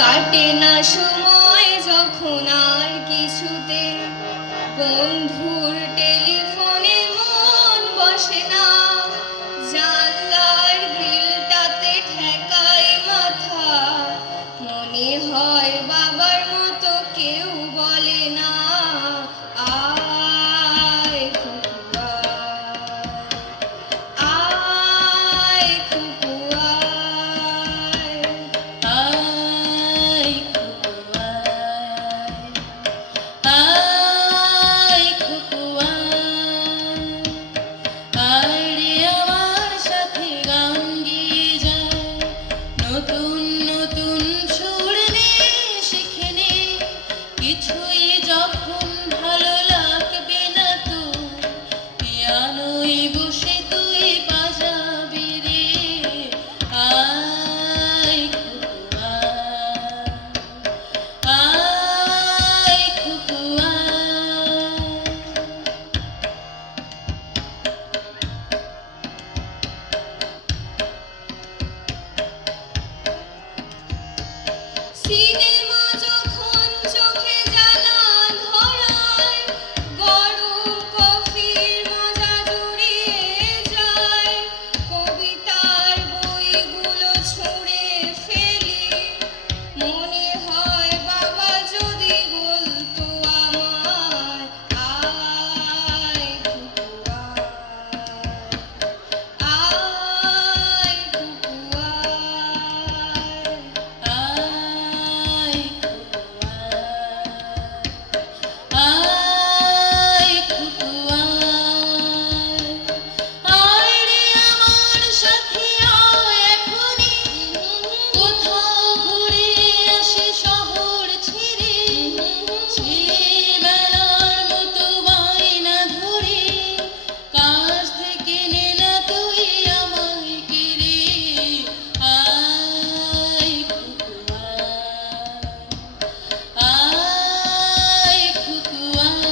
কাটে না সময় যখন আর কিছুতে, বন্ধুর টেলিফোনে মন বসে না, জানলার গ্রিলটাতে ঠেকাই মাথা, মনে হয় বাবার মতো কেউ বলে না, আয় খুকু আয়, আয় খুকু আয়, আয় খুকু আয়, আয় খুকু আয় রে আমার সাথে গান গেয়ে যায়, নতুন নতুন সুর নিয়ে শিখে নে, কিছুই যখন ভালো লাগবে না তো, পিয়ানোয় বসে তুই বাজাবি রে, আয় খুকু আয়, আয় খুকু আয়। সিনেমা যখন চোখে জ্বালা ধরায়, গরম কফির মজা জুড়িয়ে যায়, কবিতার বইগুলো ছুঁড়ে ফেলি, মনে হয় বাবা যদি বলতো আমায়, আয় খুকু আয়, আয় খুকু আয়, আয় খুকু আয়, আয় খুকু আয়, আয় রে আমার সাথে আয় এখনই, কোথাও ঘুরে আসি শহর ছেড়ে, ছেলেবেলার মতো বায়না ধরে, কাছ থেকে নে না তুই আমায় কেড়ে, আয় খুকু আয়, আয় খুকু আয়।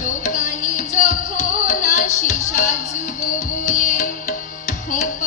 দোকানি যখন আসি সাজবো বলে, খোঁপা